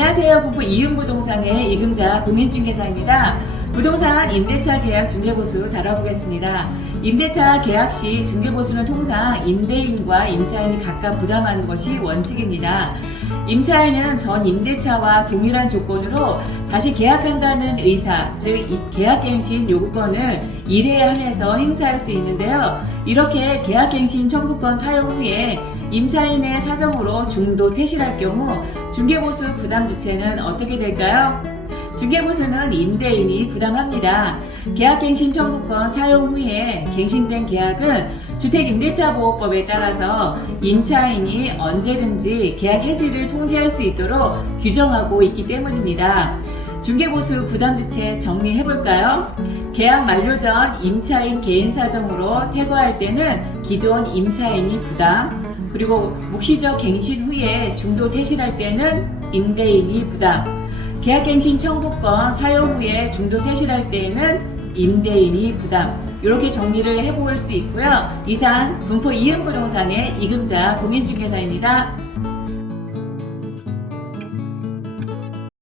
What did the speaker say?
안녕하세요. 부부 이윤부동산의 이금자 공인중개사입니다. 부동산 임대차 계약 중개보수 다뤄보겠습니다. 임대차 계약 시 중개보수는 통상 임대인과 임차인이 각각 부담하는 것이 원칙입니다. 임차인은 전 임대차와 동일한 조건으로 다시 계약한다는 의사, 즉이 계약갱신 요구권을 일회에 한해서 행사할 수 있는데요. 이렇게 계약갱신 청구권 사용 후에 임차인의 사정으로 중도 퇴실할 경우 중개보수 부담 주체는 어떻게 될까요? 중개보수는 임대인이 부담합니다. 계약갱신 청구권 사용 후에 갱신된 계약은 주택임대차보호법에 따라서 임차인이 언제든지 계약 해지를 통지할 수 있도록 규정하고 있기 때문입니다. 중개보수 부담 주체 정리해 볼까요? 계약 만료 전 임차인 개인 사정으로 퇴거할 때는 기존 임차인이 부담, 그리고 묵시적 갱신 후에 중도 퇴실할 때는 임대인이 부담, 계약갱신 청구권 사용 후에 중도 퇴실할 때에는 임대인이 부담 이렇게 정리를 해볼 수 있고요. 이상 분포 이은부동산의 이금자 공인중개사입니다.